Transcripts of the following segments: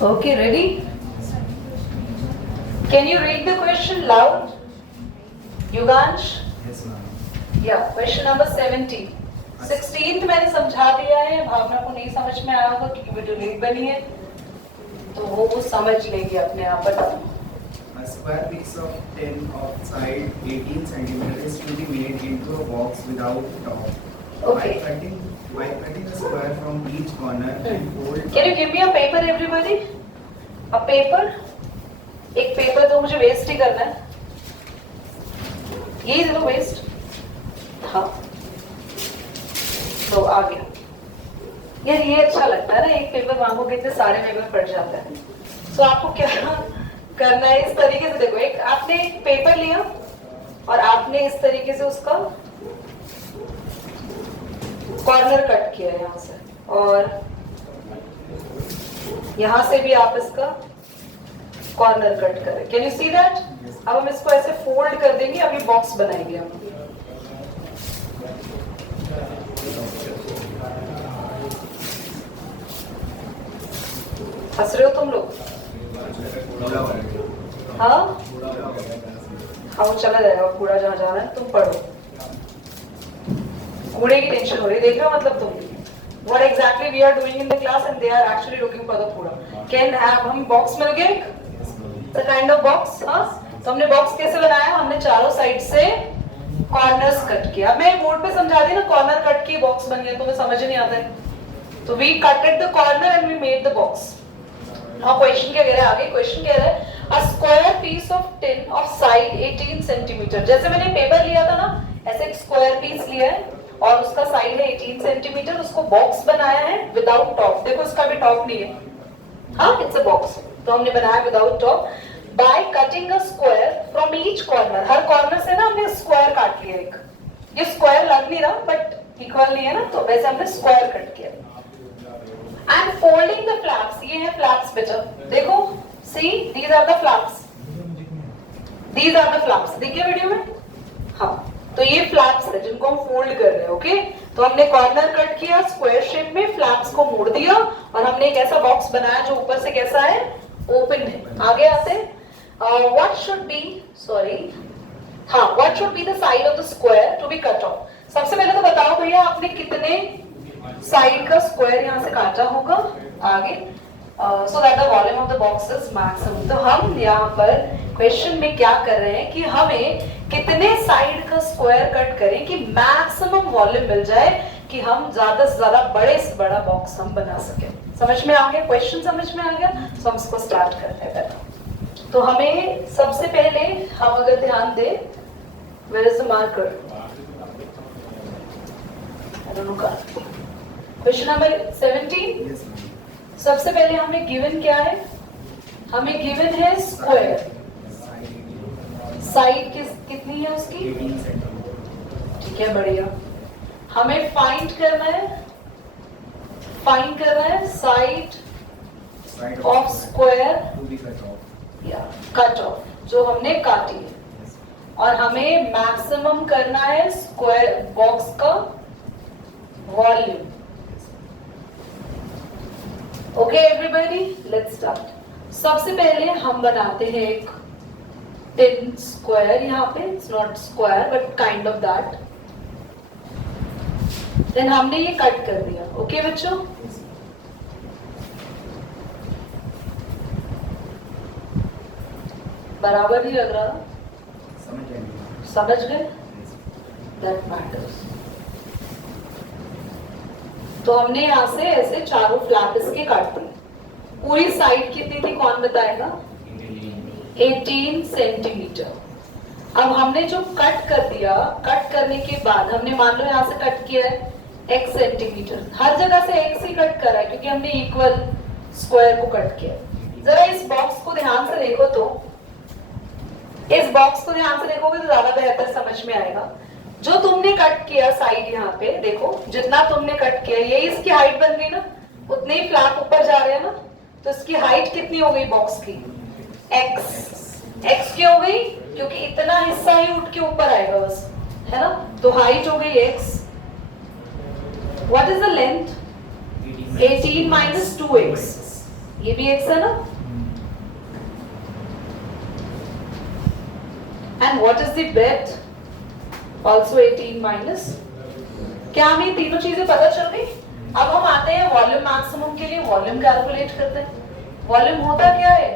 Okay, ready? Can you read the question loud? Yugansh? Yes, ma'am. Yeah, question number 70. 16th मैंने समझा दिया है, भावना को नहीं समझ में आया होगा क्योंकि वीडियो लेट बनी है, तो वो समझ लेंगे अपने आप। बताओ। A square piece of tin of side 18 centimeters is to be made into a box without top. Okay. By cutting a square from each corner and fold. Can you give me a paper, everybody? A paper? एक paper तो मुझे waste ही करना है। ये दे दो waste. हाँ। तो आ गया। यार ये अच्छा लगता है ना, एक पेपर मांगोगे तो सारे पेपर पड़ जाते हैं। तो आपको क्या करना है, इस तरीके से देखो, एक आपने एक पेपर लिया और आपने इस तरीके से उसका कॉर्नर कट किया यहाँ से, और यहाँ से भी आप इसका कॉर्नर कट करें। Can you see that? अब हम इसको ऐसे फोल्ड कर देंगे, अभी बॉक्स बनाएंगे हम। हंस रहे हो तुम लोग? हाँ हाँ, वो चला जाएगा कूड़ा, जहाँ जाना है तुम पढ़ो। कूड़े की टेंशन हो रही, देख रहे हो मतलब तुम what exactly we are doing in the class and they are actually looking for the कूड़ा। Can have हम बॉक्स मिल गए, the kind of box। हाँ, तो हमने बॉक्स कैसे बनाया, हमने चारों साइड से कॉर्नर्स कट किया। मैं बोर्ड पे समझा दी ना, कॉर्नर कट के बॉक्स बन गया, तुम्हें समझ नहीं आता है। तो we cutted the corner and we made the box। हाँ, क्वेश्चन क्या कह रहा है आगे? क्वेश्चन कह रहा है a square piece of tin of side 18 centimetre. जैसे मैंने पेपर लिया था ना, ऐसे एक स्क्वायर पीस लिया है और उसका साइड है 18 सेंटीमीटर, उसको बॉक्स बनाया है विदाउट टॉप। देखो इसका भी टॉप नहीं है, हाँ इट्स अ बॉक्स, तो हमने बनाया without top. By cutting a square from each corner, her corner से ना हमने स्क्वायर काट लिया एक। ये स्क्वायर लग नहीं रहा बट इक्वल नहीं है ना, तो वैसे हमने स्क्वायर कट किया। एंड फोल्डिंग द फ्लैप्स, ये है फ्लैप्स बेटा, देखो see these are the flaps, these are the flaps, देखिए वीडियो में। हाँ, तो ये फ्लैप्स है जिनको हम फोल्ड कर रहे हैं। ओके, तो हमने कॉर्नर कट किया स्क्वायर शेप में, फ्लैप्स को मोड़ दिया और हमने एक ऐसा बॉक्स बनाया जो ऊपर से कैसा है, ओपन है। आगे आते व्हाट शुड बी, सॉरी, हाँ, what should be the side of the square to be cut off. सबसे पहले तो बताओ भैया आपने कितने साइड का स्क्वायर यहाँ से काटा होगा आगे, सो that the volume of the box is maximum. तो हम यहाँ पर क्वेश्चन में क्या कर रहे हैं कि हमें कितने साइड का स्क्वायर कट करें कि मैक्सिमम वॉल्यूम मिल जाए, कि हम ज्यादा से ज्यादा बड़े से बड़ा बॉक्स हम बना सके। समझ में आ गया? क्वेश्चन समझ में आ गया? तो हम इसको स्टार्ट करते हैं। तो हमें सबसे पहले हम अगर ध्यान दें, where is the marker, I don't know, question number 17। Yes, ma'am. सबसे पहले हमें गिवन क्या है, हमें गिवन है स्क्वायर, साइड कितनी है उसकी, 18 सेंटीमीटर। ठीक है, बढ़िया। हमें फाइंड करना है, फाइंड करना है side of square to be cut off। या कट ऑफ, जो हमने काटी है, Yes। और हमें मैक्सिमम करना है स्क्वायर बॉक्स का volume. Okay everybody, let's start. सबसे पहले हम बनाते हैं एक टिन स्क्वायर, यहाँ पे it's not square but kind of that. Then हमने ये कट कर दिया। ओके बच्चों, Yes। बराबर नहीं लग रहा? समझ आएंगे। समझ गए? Yes। That matters. तो हमने यहाँ से ऐसे चारों फ्लैप इसके काट दिए। पूरी साइड कितनी थी कौन बताएगा? 18 सेंटीमीटर। अब हमने जो कट कर दिया, कट करने के बाद हमने मान लो यहाँ से कट किया है x सेंटीमीटर, हर जगह से x ही कट करा है क्योंकि हमने इक्वल स्क्वायर को कट किया। जरा इस बॉक्स को ध्यान से देखो, तो इस बॉक्स को ध्यान से देखोगे तो ज्यादा बेहतर समझ में आएगा। जो तुमने कट किया साइड, यहाँ पे देखो, जितना तुमने कट किया ये इसकी हाइट बन गई ना, उतने ही फ्लैप ऊपर जा रहे हैं ना, तो इसकी हाइट कितनी हो गई बॉक्स की? x क्यों हो गई? क्योंकि इतना हिस्सा ही उठ के ऊपर आएगा बस, है ना, तो हाइट हो गई x। What is the length? 18 minus 2x, ये भी x है ना, and what is the breadth? Also 18 minus. क्या हमें तीनों चीजें पता चल गई? अब हम आते हैं वॉल्यूम मैक्सिमम के लिए, वॉल्यूम कैलकुलेट करते हैं। वॉल्यूम होता क्या है?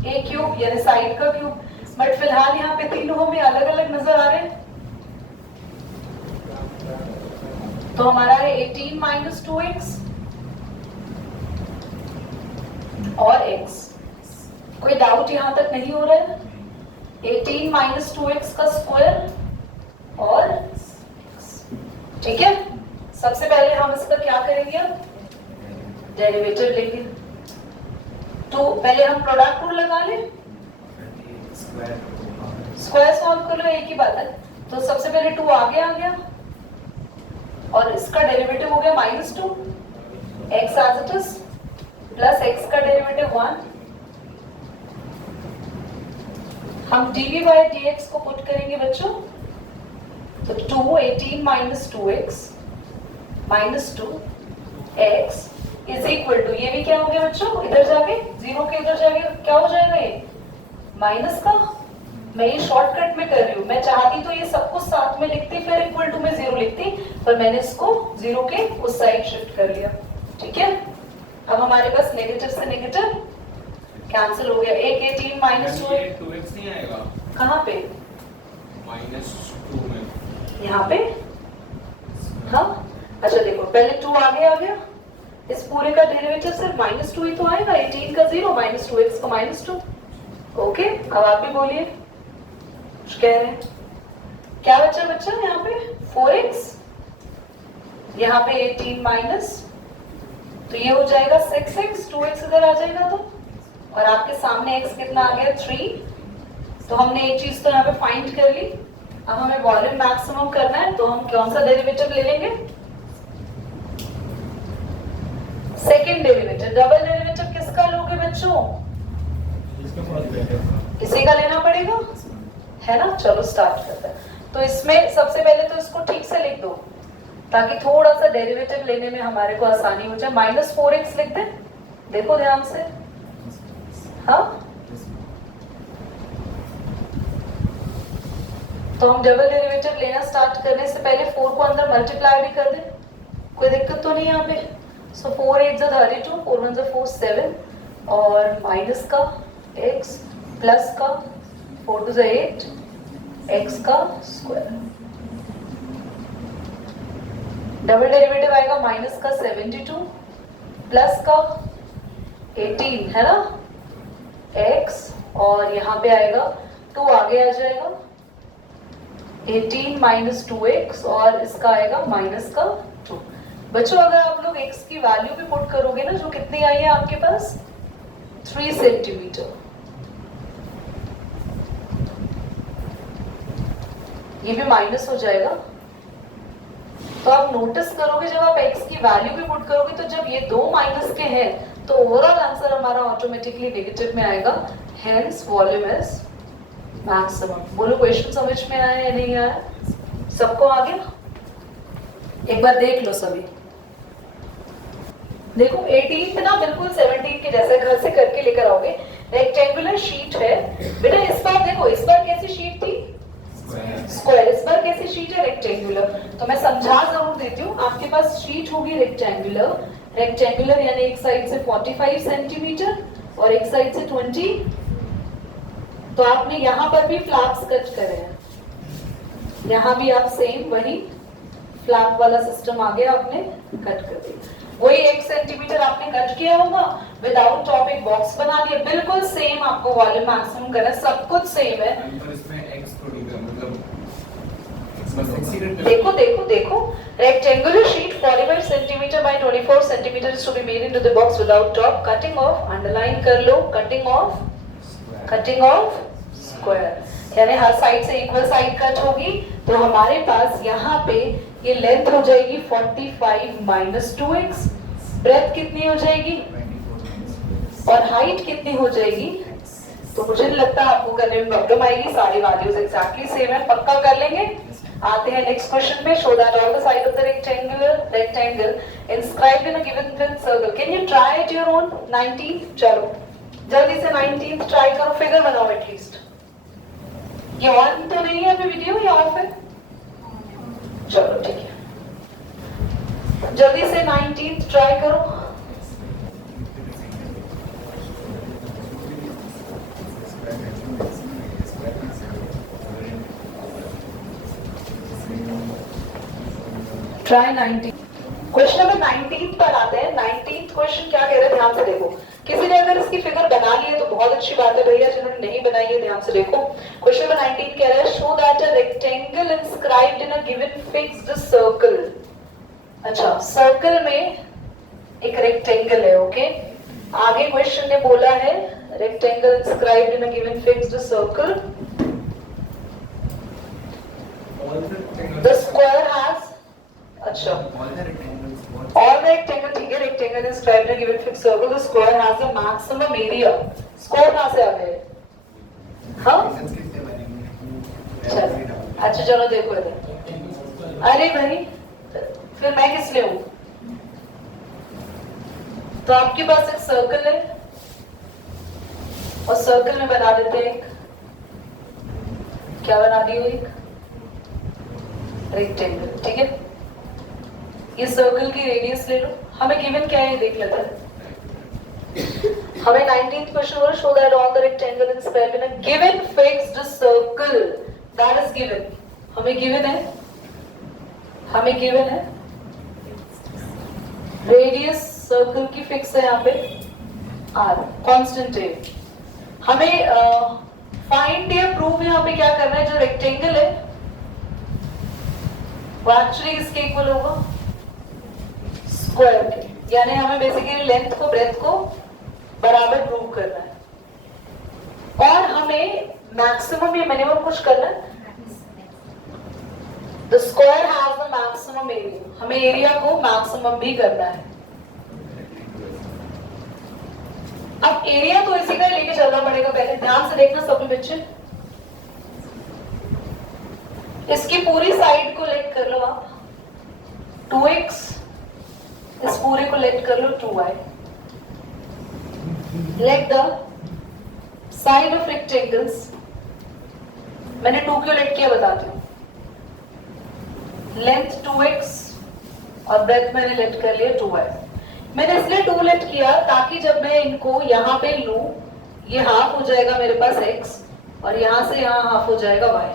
a क्यूब यानी साइड का क्यूब, बट फिलहाल यहाँ पे तीनों हमें अलग अलग नजर आ रहे हैं। तो हमारा है 18 माइनस 2x और x। कोई डाउट यहां तक नहीं हो रहा है? 18 माइनस 2x का स्क्वायर और ठीक है। सबसे पहले हम इसका क्या करेंगे? डेरिवेटिव लेंगे। तो पहले हम प्रोडक्ट रूल लगा लें, स्क्वायर सॉल्व कर लो, एक ही बात है। तो सबसे पहले 2 आगे आ गया और इसका डेरिवेटिव हो गया -2 x as it is plus x का डेरिवेटिव 1। हम dv by dx को पुट करेंगे बच्चों, तो 2 18 minus 2x minus 2x is equal to, ये भी क्या हो गया बच्चों, इधर जाके जीरो के इधर जाके क्या हो जाएगा, ये माइनस का। मैं ये शॉर्टकट में कर रही हूँ, मैं चाहती तो ये सब कुछ साथ में लिखती फिर इक्वल टू में 0 लिखती, पर मैंने इसको 0 के उस साइड शिफ्ट कर लिया। ठीक है, अब हमारे पास नेगेटिव से नेगेटिव कैंसिल हो गया। एक 18 माइनस 2x नहीं आएगा कहाँ पे? -2 में यहाँ पे। हाँ अच्छा देखो, पहले 2 आगे आ गया, इस पूरे का डेरिवेटिव सिर्फ -2 ही तो आएगा। 18 का 0 -2x का -2। ओके, अब आप भी बोलिए कुछ कह रहे हैं। क्या बचा बच्चा यहाँ पे? 4x, यहाँ पे 18 माइनस, तो ये हो जाएगा 6x, 2x इधर आ जाएगा तो, और आपके सामने x कितना आ गया 3। तो हमने एक चीज तो यहाँ पे फाइंड कर ली। अब हमें वॉल्यूम मैक्सिमम करना है, तो हम कौन सा डेरिवेटिव ले लेंगे? Second derivative. डबल डेरिवेटिव किसका लोगे बच्चों? इसी का लेना पड़ेगा, है ना। चलो स्टार्ट करते हैं। तो इसमें सबसे पहले तो इसको ठीक से लिख दो, ताकि थोड़ा सा डेरिवेटिव लेने में हमारे को आसानी हो जाए। -4x लिख दे, देखो ध्यान से। हाँ, तो हम डबल डेरिवेटिव लेना स्टार्ट करने से पहले 4 को अंदर मल्टीप्लाई भी कर दें, कोई दिक्कत तो नहीं यहाँ पे। सो 4 8 32, 4 1 4 7, और माइनस का x प्लस का 4 2 8 x का स्क्वायर। डबल डेरिवेटिव आएगा माइनस का 72 प्लस का 18, है ना, x, और यहाँ पे आएगा 2 आगे आ जाएगा 18 माइनस 2x, और इसका आएगा माइनस का 2। बच्चों अगर आप लोग x की वैल्यू भी पुट करोगे ना, जो कितनी आई है आपके पास 3 सेंटीमीटर, ये भी माइनस हो जाएगा। तो आप नोटिस करोगे जब आप x की वैल्यू भी पुट करोगे, तो जब ये दो माइनस के हैं तो ओवरऑल आंसर हमारा ऑटोमेटिकली नेगेटिव में आएगा। Hence volume is maximum. बोलो क्वेश्चन समझ में आया या नहीं आया? सबको आ गया? एक बार देख लो सभी। देखो 18 पे ना बिल्कुल 17 के जैसे घर से करके लेकर आओगे। रेक्टेंगुलर शीट है बेटा। इस बार देखो, इस बार कैसी शीट थी? स्क्वायर। इस बार कैसी शीट है? रेक्टेंगुलर। तो मैं समझा जरूर देती हूँ। आपके पास शीट होगी रेक्टेंगुलर। रेक्टेंगुलर यानी एक साइड से 45 सेंटीमीटर और एक साइड से 20। तो आपने यहाँ पर भी फ्लैप्स कट करे हैं, यहाँ भी आप सेम वही फ्लैप वाला सिस्टम आ गया, आपने कट कर दिया। वही 1 सेंटीमीटर आपने कट किया होगा, विदाउट टॉप एक बॉक्स बना दिया, बिल्कुल सेम आपको वॉल्यूम मैक्सिमम करना है, सब कुछ सेम है। इसमें x थोड़ी का मतलब देखो देखो देखो, rectangular sheet 45 centimetre by 24 centimetre is to be made into the box without top. Cutting off, underline कर लो, कटिंग ऑफ स्क्वायर, यानी हर साइड से इक्वल साइड कट होगी। तो हमारे पास यहाँ पे ये लेंथ हो जाएगी 45 माइनस 2x, ब्रेथ कितनी हो जाएगी और हाइट कितनी हो जाएगी। तो मुझे नहीं लगता आपको करने में प्रॉब्लम आएगी, सारी वैल्यूज एग्जैक्टली सेम है, पक्का कर लेंगे। आते हैं नेक्स्ट क्वेश्चन पे. Show that all the side of the rectangle inscribed in a given circle. Can you try it your own? 19. चलो जल्दी से 19 ट्राई करो, फिगर बनाओ एटलीस्ट. ये ऑन तो नहीं है अभी वीडियो, या ऑफ है? चलो ठीक है, जल्दी से 19 ट्राई करो. ट्राई 19. क्वेश्चन नंबर 19 पर आते हैं. 19 क्वेश्चन क्या कह रहे हैं, ध्यान से देखो. किसी ने अगर इसकी फिगर बना ली है तो बहुत अच्छी बात है भैया, जिन्होंने नहीं बनाई है ध्यान से देखो. क्वेश्चन नंबर 19 कह रहा है show that a rectangle inscribed in a given fixed circle. अच्छा, सर्कल में एक रेक्टेंगल है. ओके, आगे क्वेश्चन ने बोला है rectangle inscribed in a given fixed circle. The square has, अच्छा, All the rectangles. all the rectangle, ठीक है, rectangle is described in a given fixed circle. The square has a maximum area. Square कहाँ से आ गए? हाँ? Rectangles कितने बनेंगे? चलो, अच्छा चलो देखो इधर. अरे भाई, फिर मैं किस लिए हूँ? तो आपके पास एक सर्कल है और सर्कल में बना देते हैं एक, क्या बना दियो, एक रेक्टेंगल. ठीक है, ये सर्कल की रेडियस ले लो. हमें गिवन क्या है देख लेते हैं. हमें 19th क्वेश्चन बोला show that all the rectangle inscribed in a given fixed circle. That is given. हमें गिवन है, हमें गिवन है रेडियस सर्कल की फिक्स है यहाँ पे r, कांस्टेंट है. हमें फाइंड या प्रूव यहाँ पे क्या करना है, जो रेक्टेंगल है वो एक्चुअली इसके इक्वल होगा स्क्वायर के. यानी हमें बेसिकली लेंथ को ब्रेथ को बराबर प्रूव करना है और हमें मैक्सिमम या मिनिमम कुछ करना है. The square has the maximum area. हमें एरिया को मैक्सिमम भी करना है. अब एरिया तो इसी का लेके चलना पड़ेगा. पहले ध्यान से देखना सभी बच्चे. इसकी पूरी साइड को लेट कर लो आप 2x, इस पूरे को लेट कर लो 2y. Let the side of rectangles, मैंने 2 क्यों लेट किया बताती हूँ. लेंथ 2x और ब्रेथ मैंने लेट कर लिया 2y. मैंने इसलिए 2 लेट किया ताकि जब मैं इनको यहाँ पे लूं, ये हाफ हो जाएगा मेरे पास x और यहाँ से यहाँ हाफ हो जाएगा y.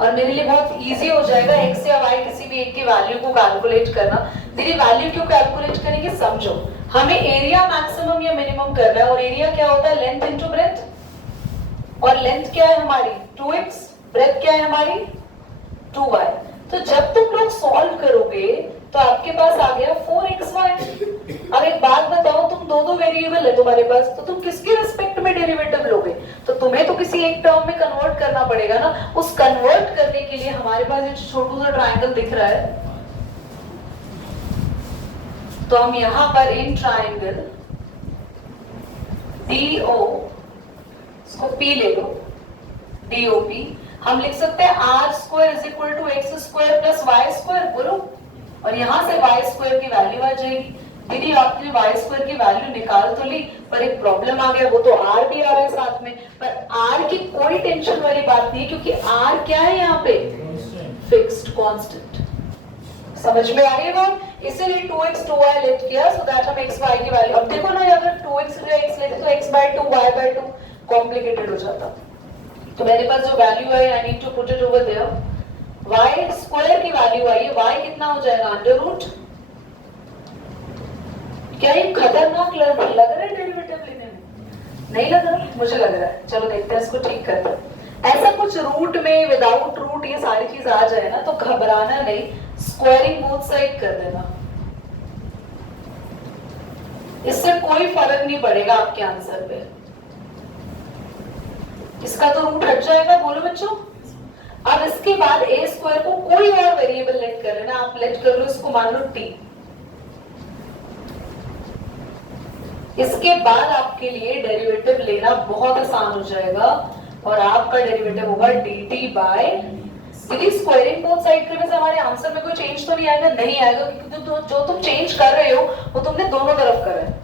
और मेरे लिए बहुत इजी हो जाएगा x या y किसी भी एक की वैल्यू को कैलकुलेट करना. देखिए वैल्यू क्यों कैलकुलेट करेंगे समझो. हमें एरिया मैक्सिमम या मिनिमम करना है और एरिया क्या होता है, लेंथ इनटू ब्रेथ. और लेंथ क्या है हमारी 2x, ब्रेथ क्या है हमारी 2y. तो जब तुम लोग सॉल्व करोगे तो आपके पास आ गया 4xy. अब एक बात बताओ, तुम दो वेरिएबल है तुम्हारे पास, तो तुम किसके रिस्पेक्ट में डेरिवेटिव लोगे? तो तुम्हें तो किसी एक टर्म में कन्वर्ट करना पड़ेगा ना. उस कन्वर्ट करने के लिए हमारे पास एक छोटू सा ट्रायंगल दिख रहा है, तो हम यहां पर इन ट्रायंगल DO, इसको P ले लो, DOP हम लिख सकते हैं r square is equal to x square plus y square. बोलो, और यहां से y स्क्वायर की वैल्यू आ जाएगी. दीदी आपने y स्क्वायर की वैल्यू निकाल तो ली, पर एक प्रॉब्लम आ गया, वो तो r भी आ रहा है साथ में. पर r की कोई टेंशन वाली बात नहीं, क्योंकि r क्या है यहाँ पे, फिक्स्ड कांस्टेंट. समझ में आ रही है बात? इसीलिए 2x 2y लेट किया सो दैट हम x y की वैल्यू. अब देखो ना, अगर 2x या x लेते तो x/2 y/2 कॉम्प्लिकेटेड हो जाता. तो मेरे पास जो वैल्यू है I need to put it over there. y square की वैल्यू आई है, y कितना हो जाएगा अंडर रूट. क्या ये खतरनाक लग रहा है डेरिवेटिव लेने में? नहीं लग रहा, मुझे लग रहा है. चलो देखते हैं, इसको ठीक करते हैं. ऐसा कुछ रूट में विदाउट रूट ये सारी चीज आ जाए ना तो घबराना नहीं, स्क्वायरिंग बोथ साइड कर देना, इससे कोई फर्क नहीं पड़ेगा आपके आंसर पे. इसका तो रूट हट जाएगा. बोलो बच्चों. अब इसके बाद a स्क्वायर को कोई और वेरिएबल लेट कर लेना. आप लेट कर लो इसको, मान लो t. इसके बाद आपके लिए डेरिवेटिव लेना बहुत आसान हो जाएगा और आपका डेरिवेटिव होगा dt बाय दीदी स्क्वायरिंग बोथ साइड करने से हमारे आंसर में कोई चेंज तो नहीं आएगा? नहीं आएगा, क्योंकि जो तुम चेंज कर रहे हो वो तुमने दोनों तरफ करा है।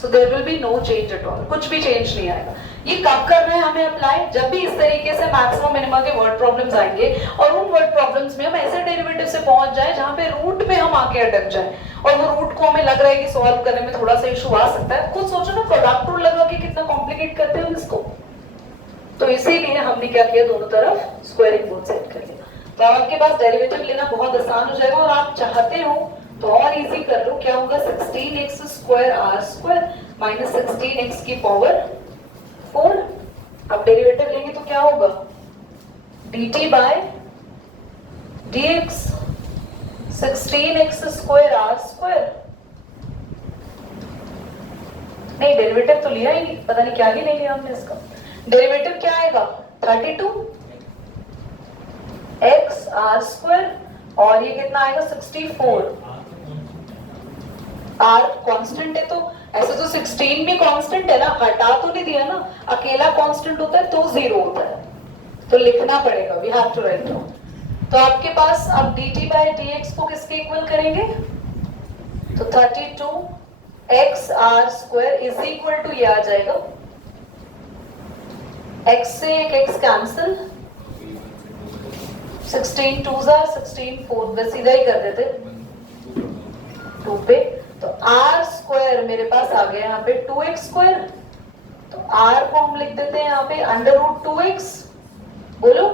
So there will be no change at all, कुछ भी चेंज नहीं आएगा। ये कब करना है हमें अप्लाई? जब भी इस तरीके से मैक्सिमम मिनिमम के वर्ड प्रॉब्लम्स आएंगे और उन वर्ड प्रॉब्लम्स में हम ऐसे डेरिवेटिव से पहुंच जाए जहां पे रूट पे हम आके अटक जाए और वो रूट को हमें लग रहा है कि सॉल्व करने में थोड़ा सा इशू आ सकता है। खुद सोचो ना, प्रोडक्ट रूल लगा के कितना कॉम्प्लिकेट करते हैं इसको। तो इसीलिए हमने क्या किया, दोनों तरफ स्क्वायरिंग बोथ साइड कर लिया। तो आपके पास डेरिवेटिव लेना बहुत आसान हो जाएगा और आप चाहते हो तो और इजी कर लो। क्या होगा? 16x square r square minus 16x की पावर 4। अब डेरिवेटिव लेंगे तो क्या होगा? dt by dx 16x square r square. नहीं, डेरिवेटिव तो लिया ही नहीं, पता नहीं क्या ही नहीं लिया हमने इसका। डेरिवेटिव क्या आएगा? 32 x r स्क्वायर और ये कितना आएगा? 64। r कांस्टेंट है तो ऐसे तो 16 भी कांस्टेंट है ना, हटा तो नहीं दिया ना। अकेला कांस्टेंट होता है तो 0 होता है, तो लिखना पड़ेगा, we have to write down. तो आपके पास अब dt बाय dx को किसके इक्वल करेंगे? तो 32 x r square is equal to, ये आ जाएगा x से एक x कैंसिल, 16 2s are 16 4, बस सीधा ही कर देते 2 पे। तो r स्क्वायर मेरे पास आ गया यहाँ पे 2x स्क्वायर, तो r को हम लिख देते हैं यहाँ पे अंडर रूट 2x। बोलो,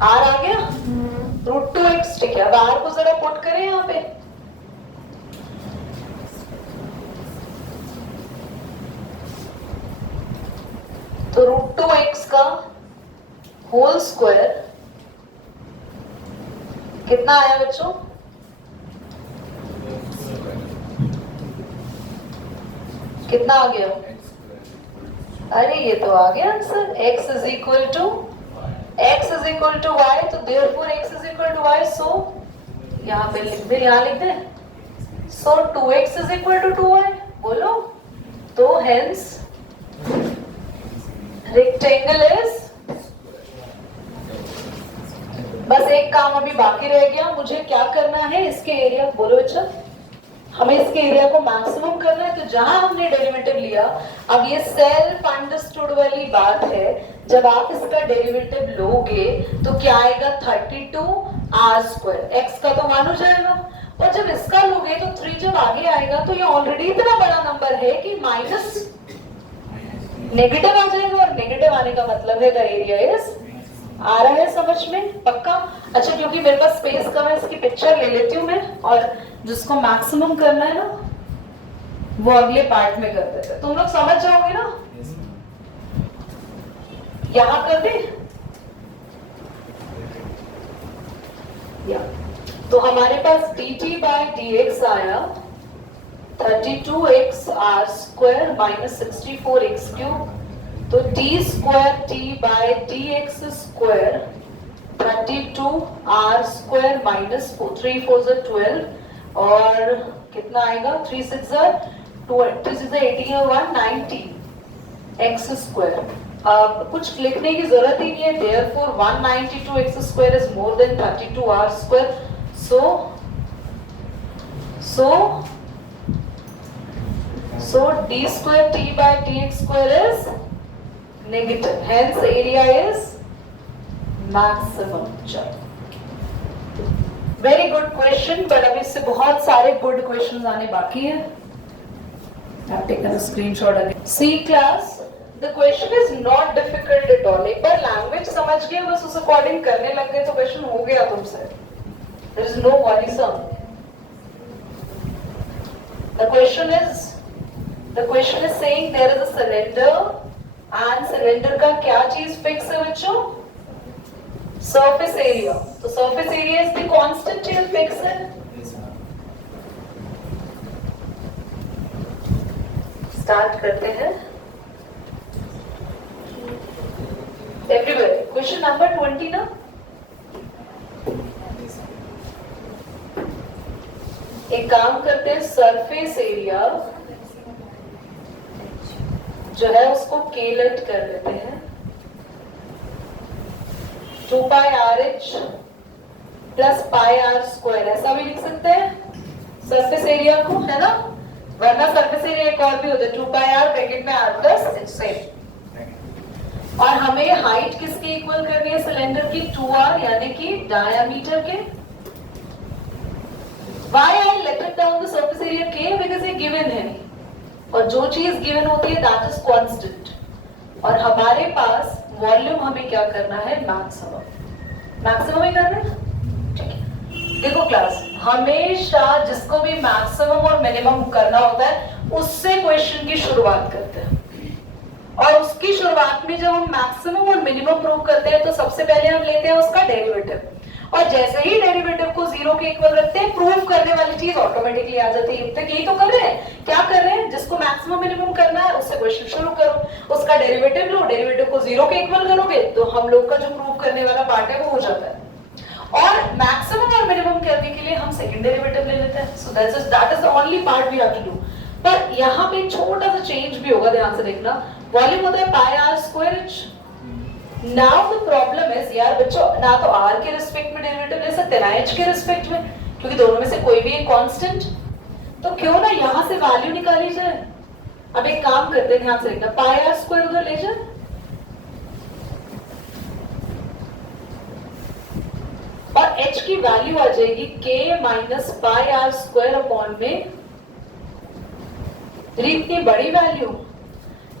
r आ गया रूट 2x, ठीक है। अब r को जरा पुट करें यहाँ पे, तो रूट 2x का होल स्क्वायर कितना आया बच्चों? कितना आ गया? अरे ये तो आ गया answer, x is equal to y, तो therefore x is equal to y, so यहाँ पे लिख दे, यहाँ लिख दे, so 2x is equal to 2y। बोलो, तो हेंस रेक्टेंगल इज, बस एक काम अभी बाकी रह गया, मुझे क्या करना है इसके एरिया। बोलो बच्चा, हमें इसके एरिया को मैक्सिमम करना है। तो जहां हमने डेरिवेटिव लिया, अब ये सेल्फ अंडरस्टूड वाली बात है, जब आप इसका डेरिवेटिव लोगे तो क्या आएगा? 32 r स्क्वायर, x का तो 1 हो जाएगा, और जब इसका लोगे तो 3 जब आगे आएगा तो ये ऑलरेडी इतना बड़ा नंबर है कि माइनस नेगेटिव आ जाएगा, और नेगेटिव आने का मतलब है द एरिया इज, आ रहा है समझ में? पक्का? अच्छा, क्योंकि मेरे पास स्पेस कम है, इसकी पिक्चर ले लेती हूँ मैं, और जिसको मैक्सिमम करना है ना वो अगले पार्ट में कर देते हैं। तुम लोग समझ जाओगे ना? यहां कर दे या, तो हमारे पास dt बाय dx आया 32x r square minus 64x cube, तो d square t by dx square 32 r square minus 3 4 12, और कितना आएगा? 3 6 18 और 190 x स्क्वायर। अब कुछ लिखने की जरूरत ही नहीं है, therefore 192 x square is more than 32 r square, so d square t by dx square is negative, hence area is maximum। चलो, वेरी गुड क्वेश्चन, बट अभी इससे बहुत सारे गुड क्वेश्चंस आने बाकी है। I've taken a screenshot again. C class, the question is not difficult at all. एक बार language समझ गए, बस उस अकॉर्डिंग करने लग गए तो क्वेश्चन हो गया तुमसे। There is no worrisome. The question is saying there is a cylinder and cylinder का क्या चीज फिक्स है बच्चों? Surface area. तो surface area is the constant चीज फिक्स है। स्टार्ट करते हैं। एवरीवेयर, क्वेश्चन नंबर 20 ना? एक काम करते हैं, सरफेस एरिया जो है उसको k लेट कर लेते हैं। 2 pi R H plus pi are square, ऐसा भी लिख सकते हैं सरफेस एरिया को, है ना, वरना सरफेस एरिया एक और भी होता है 2 पाई आर ब्रैकेट में आर प्लस एच सेम। और हमें हाइट किसके इक्वल करनी है सिलेंडर की 2r यानी कि डायामीटर के। Why I let it down the surface area k? Because ये given है, और जो चीज given होती है that is constant, और हमारे पास वॉल्यूम हमें क्या करना है, मैक्सिमम ही करना है। ठीक है, देखो क्लास, हमेशा जिसको भी मैक्सिमम और मिनिमम करना होता है उससे क्वेश्चन की शुरुआत करते हैं, और उसकी शुरुआत में जब हम मैक्सिमम और मिनिमम प्रूव करते हैं तो सबसे पहले हम लेते हैं उसका डेरिवेटिव, और जैसे ही डेरिवेटिव को जीरो के इक्वल रखते हैं प्रूव करने वाली चीज ऑटोमेटिकली आ जाती है। तक यही तो कर रहे हैं, क्या कर रहे हैं, जिसको मैक्सिमम मिनिमम करना है उससे क्वेश्चन शुरू करो, उसका डेरिवेटिव लो, डेरिवेटिव को जीरो के इक्वल करोगे तो हम लोग का जो प्रूव करने वाला पार्ट है वो हो जाता है। और मैक्सिमम और मिनिमम करने के लिए हम सेकंड डेरिवेटिव ले लेते हैं। So that is the only part we have to do. पर यहाँ पे छोटा सा चेंज भी होगा, ध्यान से देखना। वॉल्यूम होता है pi are square H. Now the problem is, यार बच्चों, ना तो r के रिस्पेक्ट में डेरिवेटिव ले सकते ना h के रिस्पेक्ट में, क्योंकि दोनों में से कोई भी एक कांस्टेंट, तो क्यों ना यहाँ से वैल्यू निकाली जाए। अब एक काम करते हैं, ध्यान से देखना, पाई आर स्क्वायर उधर ले जाए, और h की वैल्यू आ जाएगी k minus pi are square upon में इतनी बड़ी वैल्यू,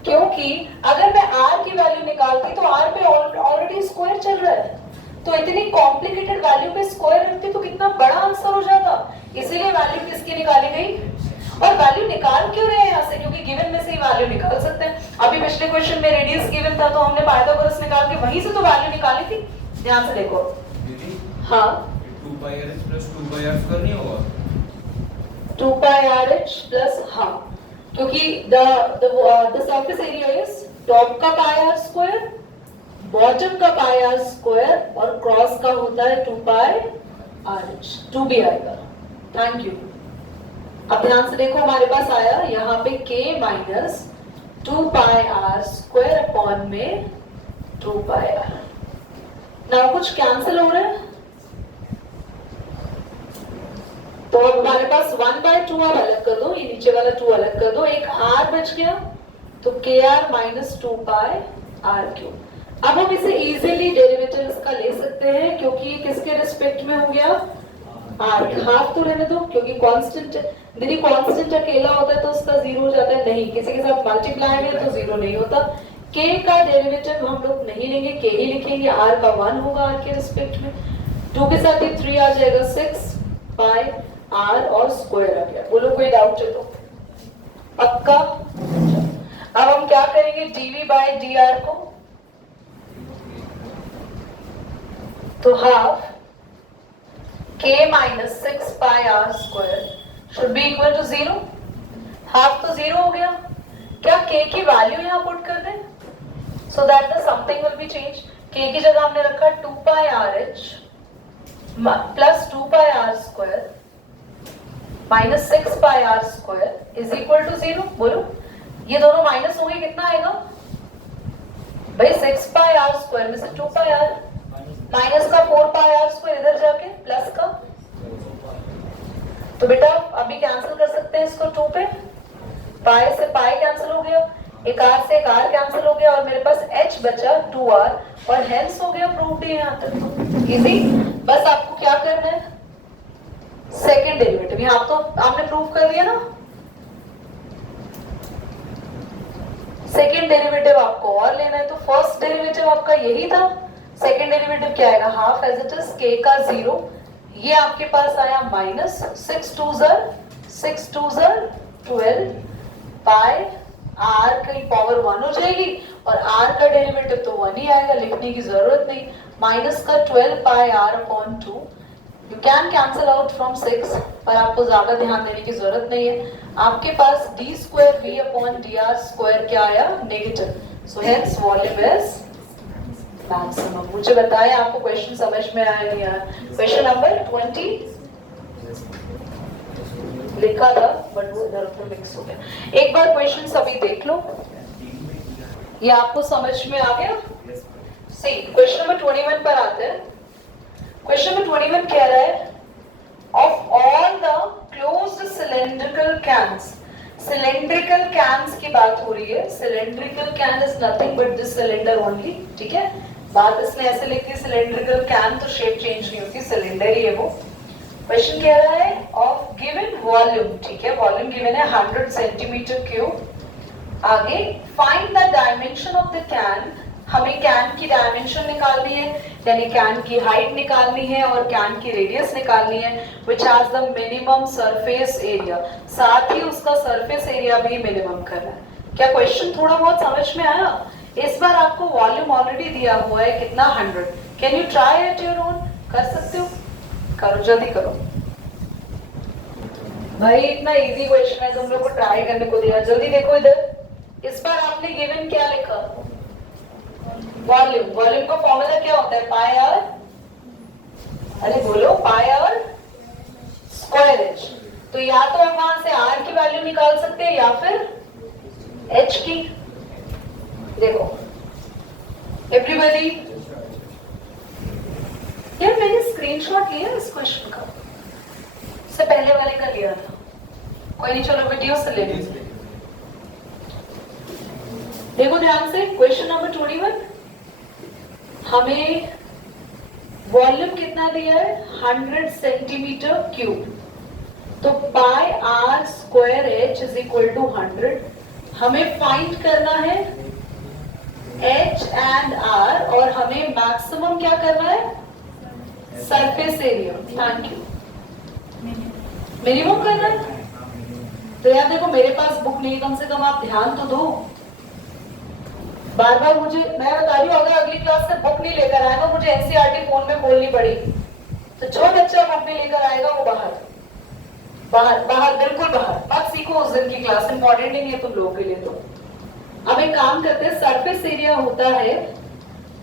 क्योंकि अगर मैं r की वैल्यू निकालती तो r पे ऑलरेडी स्क्वायर चल रहा है, तो इतनी कॉम्प्लिकेटेड वैल्यू पे स्क्वायर रखती तो कितना बड़ा आंसर हो जाता। इसीलिए वैल्यू किसकी निकाली गई, और वैल्यू निकाल क्यों रहे हैं यहाँ से, क्योंकि गिवन में से ही वैल्यू निकाल सकते हैं। अभी पिछले क्वेश्चन में रेडियस गिवन था तो हमने पाइथागोरस निकाल के वहीं से तो वैल्यू निकाली थी। ध्यान से देखो, हाँ 2 pi R H plus 2 pi are square नहीं होगा, 2 पाई आर एच प्लस, हाँ, क्योंकि the surface area is top का पाई आर स्क्वायर, बॉटम का पाई आर स्क्वायर, और क्रॉस का होता है 2 पाई आर एच, 2 भी आएगा। Thank you. अब ध्यान से देखो, हमारे पास आया यहाँ पे k minus 2 pi are square upon में 2 पाई आर। ना कुछ कैंसिल हो रहा है, तो अब हमारे पास 1/2 r अलग कर दो, ये नीचे वाला 2 अलग कर दो, एक r बच गया, तो kr minus 2 pi r cube. अब हम इसे इजीली डेरिवेटिव इसका ले सकते हैं, क्योंकि किसके रिस्पेक्ट में हो गया, r। हाफ तो रहने दो, क्योंकि कांस्टेंट, यदि कांस्टेंट अकेला होता है तो उसका जीरो हो जाता है, नहीं, किसी के साथ मल्टीप्लाई में तो जीरो नहीं होता। k का डेरिवेटिव हम लोग नहीं लेंगे, k ही लिखेंगे, r का 1 होगा r के रिस्पेक्ट में, 2 के साथ ही 3 आ जाएगा, 6 पाई r और स्क्वायर आ गया। बोलो कोई डाउट है तो, पक्का। अब हम क्या करेंगे, dv बाय dr को, तो half k minus 6 pi r square should be equal to 0। Half तो 0 हो गया, क्या k की वैल्यू यहाँ पुट कर दें, so that the something will be change. k की जगह हमने रखा 2 pi r h plus 2 pi r square minus 6 pi r square is equal to 0। बोलो, ये दोनों माइनस हो गए, कितना आएगा भाई, 6 पाई r स्क्वायर में से 2 पाई r, माइनस का 4 पाई r स्क्वायर इधर जाके प्लस का, तो बेटा अभी कैंसिल कर सकते हैं इसको, 2 पे पाई से पाई कैंसिल हो गया, एक r से एक r कैंसिल हो गया, और मेरे पास h बचा 2r, और हेंस हो गया प्रूव्ड है यहाँ तक। इजी, बस आपको क्या करना है, सेकेंड डेरिवेटिव, यहाँ तो आपने प्रूव कर दिया ना, सेकेंड डेरिवेटिव आपको और लेना है, तो फर्स्ट डेरिवेटिव आपका यही था, सेकेंड डेरिवेटिव क्या आएगा, half as it is k का 0, ये आपके पास आया माइनस 6 2 12 पाई r की पावर 1 हो जाएगी, और r का डेरिवेटिव तो 1 ही आएगा, लिखने की जरूरत नहीं, माइनस का 12 pi r upon 2। You can cancel out from 6, पर आपको ज्यादा ध्यान देने की जरूरत नहीं है। आपके पास d square v upon dr square क्या आया, negative, so hence volume is maximum. मुझे बताएं आपको क्वेश्चन समझ में आया नहीं आया। क्वेश्चन नंबर 20 लिखा था बट वो इधर उधर मिक्स हो गया। एक बार क्वेश्चन सभी देख लो, ये आपको समझ में आ गया, सी क्वेश्चन नंबर 21 पर आते हैं। क्वेश्चन नंबर 21 कह रहा है of all the closed cylindrical cans, cylindrical cans की बात हो रही है। Cylindrical can is nothing but this cylinder only, ठीक है। बात इसने ऐसे लिखी सिलेंड्रिकल कैन, तो शेप चेंज नहीं होती, सिलेंडर ही है वो। क्वेश्चन कह रहा है ऑफ गिवन वॉल्यूम, ठीक है, वॉल्यूम गिवन है 100 सेंटीमीटर क्यूब। आगे find the dimension of the can, हमें कैन की डायमेंशन निकालनी है, यानी कैन की हाइट निकालनी है और कैन की रेडियस निकालनी है, which has the minimum surface area, साथ ही उसका सरफेस एरिया भी मिनिमम करना है। क्या क्वेश्चन थोड़ा बहुत समझ में आया? इस बार आपको वॉल्यूम ऑलरेडी दिया हुआ है कितना, 100। Can you try at your own? कर सकते हो, करो, जल्दी करो भाई, इतना इजी क्वेश्चन है, तुम लोग को ट्राई करने को दिया। जल्दी देखो इधर, इस बार आपने गिवन क्या लिखा, वॉल्यूम। वॉल्यूम का फॉर्मूला क्या होता है, पाई आर, अरे बोलो, पाई आर स्क्वायर एच। तो या तो हम वहां से आर की वैल्यू निकाल सकते हैं या फिर एच की। देखो एवरीबॉडी, यार मैंने स्क्रीनशॉट लिया इस क्वेश्चन का, से पहले वाले का लिया था, कोई नहीं, चलो वीडियो से ले लीजिए। देखो ध्यान से, क्वेश्चन नंबर 21, हमें वॉल्यूम कितना दिया है, 100 सेंटीमीटर क्यूब। तो pi are square H is equal to 100। हमें फाइंड करना है एच एंड आर, और हमें मैक्सिमम क्या करना है, surface area. Thank you, minimum करना है। तो यार देखो, मेरे पास बुक नहीं है, कम से कम आप ध्यान तो दो। बार बार मुझे, मैं बता रही हूँ, अगर अगली क्लास से बुक नहीं लेकर आएगा, मुझे एनसीईआरटी फोन में खोलनी पड़ेगी। तो जो बच्चा बुक नहीं लेकर आएगा वो बाहर बाहर बाहर, बिल्कुल बाहर। मत सीखो उस दिन की क्लास, इंपॉर्टेंट ही नहीं है तुम लोगों के लिए। तो अब एक काम करते हैं, सरफेस एरिया होता है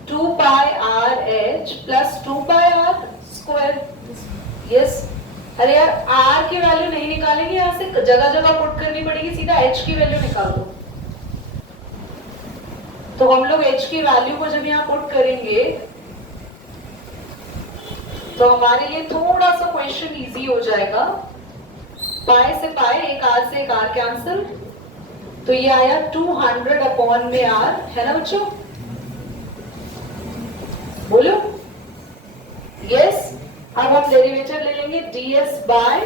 2 pi R H plus 2 pi are square. Yes, अरे यार आर की वैल्यू नहीं निकालेंगे, यहाँ से जगह जगह पुट करनी पड़ेगी, सीधा एच की वैल्यू निकाल दो। तो हम लोग h की वैल्यू को जब यहाँ पुट करेंगे तो हमारे लिए थोड़ा सा क्वेश्चन इजी हो जाएगा। पाई से पाई, एक आर से एक आर कैंसिल, तो ये आया 200 अपॉन में आर, है ना बच्चों, बोलो यस। अब हम डेरिवेटिव ले लेंगे ds by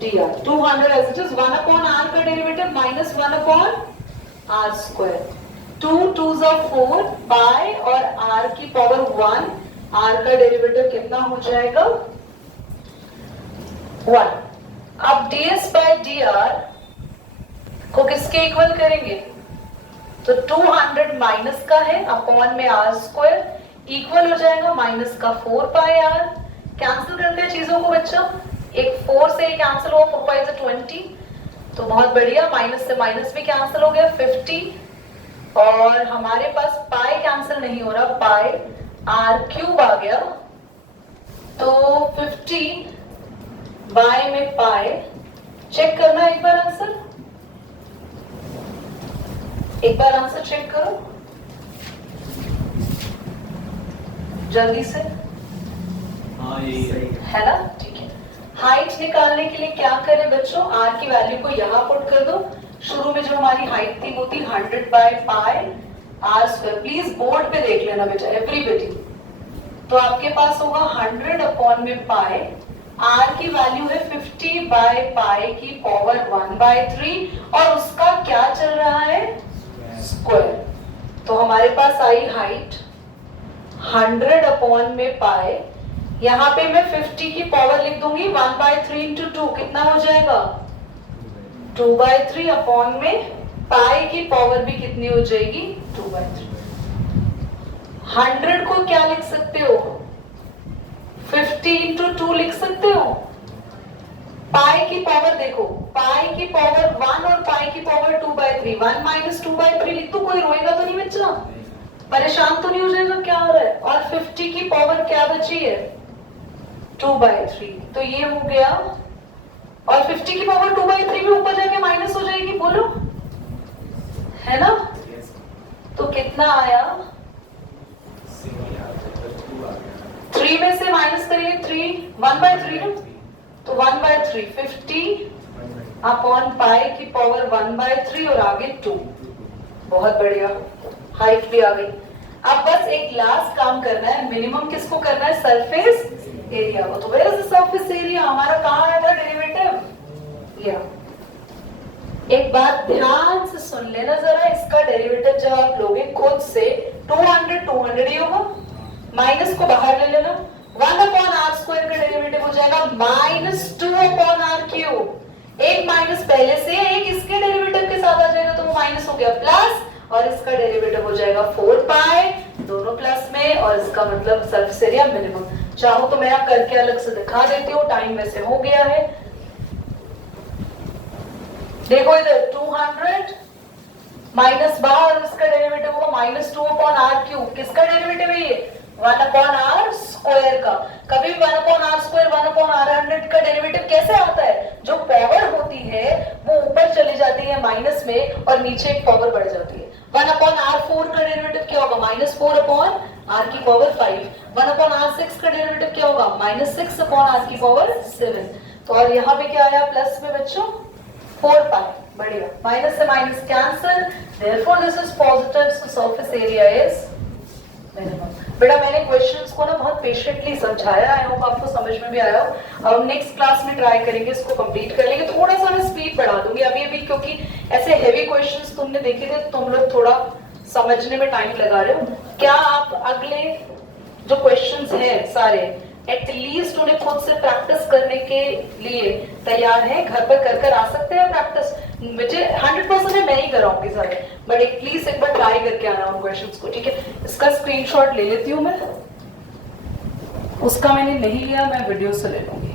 dr, 200 as it is, 1 upon R का derivative minus 1 upon R square, 2 2s are 4 pi और r की पावर 1, r का डेरिवेटिव कितना हो जाएगा, 1। अब ds by dr को किसके इक्वल करेंगे, तो 200 माइनस का है अपॉन में r स्क्वायर, इक्वल हो जाएगा माइनस का 4 पाई r। कैंसिल करते हैं चीजों को बच्चों, एक 4 से कैंसिल हुआ, 4 5 is 20, तो बहुत बढ़िया, माइनस से माइनस भी कैंसिल हो गया, 50। और हमारे पास पाई कैंसिल नहीं हो रहा, पाई आर क्यूब आ गया, तो 50 बाय में पाई। चेक करना एक बार आंसर, एक बार आंसर चेक करो जल्दी से। हाँ यही है ना, ठीक है। हाइट निकालने के लिए क्या करें बच्चों, आर की वैल्यू को यहाँ पुट कर दो। शुरू में जो हमारी हाइट थी वो थी 100 by pi are square. Please board पे देख लेना बेटा एवरीबॉडी। तो आपके पास होगा 100 अपॉन में पाई, आर की वैल्यू है 50 बाय पाई की पावर 1/3, और उसका क्या चल रहा है, स्क्वायर। तो हमारे पास आई हाइट 100 अपॉन में पाई, यहाँ पे मैं 50 की पावर लिख दूंगी, 1/3 इंटू 2 कितना हो जाएगा, 2/3 अपॉन में पाई की पावर भी कितनी हो जाएगी, 2/3। 100 को क्या लिख सकते हो, 50 इंटू 2 लिख सकते हो। पाई की पावर देखो, पाई की पावर 1 और पाई की पावर 2/3, 1 माइनस 2/3 लिख दो, कोई रोएगा तो नहीं बच्चा, परेशान तो नहीं हो जाएगा क्या हो रहा है। और 50 की पावर क्या बची है, 2/3, तो ये हो गया। और 50 की पावर 2/3 भी ऊपर जाके माइनस हो जाएगी, बोलो है ना। तो कितना आया, करिए 3 1/3 ना, तो 1/3 50 अपॉन पाई की पावर 1/3 और आगे 2। बहुत बढ़िया, हाइट भी आ गई। अब बस एक लास्ट काम करना है, मिनिमम किसको करना है, सरफेस एरिया को। तो where is the surface area, हमारा कहाँ आया था डेरिवेटिव, या एक बात ध्यान से सुन लेना जरा, इसका डेरिवेटिव जब आप लोगे खुद से 200 ही होगा, माइनस को बाहर ले लेना, 1/r² का डेरिवेटिव हो जाएगा -2/r³। एक माइनस पहले से, एक इसके डेरिवेटिव के साथ आ जाएगा तो वो माइनस हो गया प्लस, और इसका डेरिवेटिव हो जाएगा 4 पाई, दोनों प्लस में, और इसका मतलब सरफेस एरिया मिनिमम। चाहो तो मैं करके अलग से दिखा देती हूँ, टाइम वैसे हो गया है। देखो इधर 200 माइनस बाहर, इसका डेरिवेटिव होगा -2/r³। किसका डेरिवेटिव है ये, 1/r² का। कभी 1/r², 1/r100 का डेरिवेटिव कैसे आता है, जो पावर होती है वो ऊपर चली जाती है माइनस में और नीचे एक पावर बढ़ जाती है। 1/r4 का डेरिवेटिव क्या होगा, -4/r⁵। 1/r6 का डेरिवेटिव क्या होगा, -6/r⁵। तो और यहाँ पे क्या आया प्लस में बच्चों, 4 पाई। बढ़िया, माइनस से minus cancel, therefore this is positive, so surface area is minimum. बेटा मैंने क्वेश्चंस को ना बहुत पेशेंटली समझाया, आई होप आपको समझ में भी आया हो। अब नेक्स्ट क्लास में ट्राई करेंगे इसको कंप्लीट कर लेंगे, थोड़ा सा मैं स्पीड बढ़ा दूंगी अभी क्योंकि ऐसे हेवी क्वेश्चंस तुमने देखे थे, तुम लोग थोड़ा समझने में टाइम लगा रहे हो। क्या आप अगले जो क्वेश्चंस हैं सारे एटलीस्ट उन्हें खुद से प्रैक्टिस करने के लिए तैयार है, घर पर कर आ सकते हैं प्रैक्टिस? मुझे 100% है, मैं ही कराऊंगी सारे, बट एक प्लीज एक बार ट्राई करके आना उन क्वेश्चंस को, ठीक है? इसका स्क्रीनशॉट ले लेती हूँ मैं, उसका मैंने नहीं लिया, मैं वीडियो से ले लूंगी।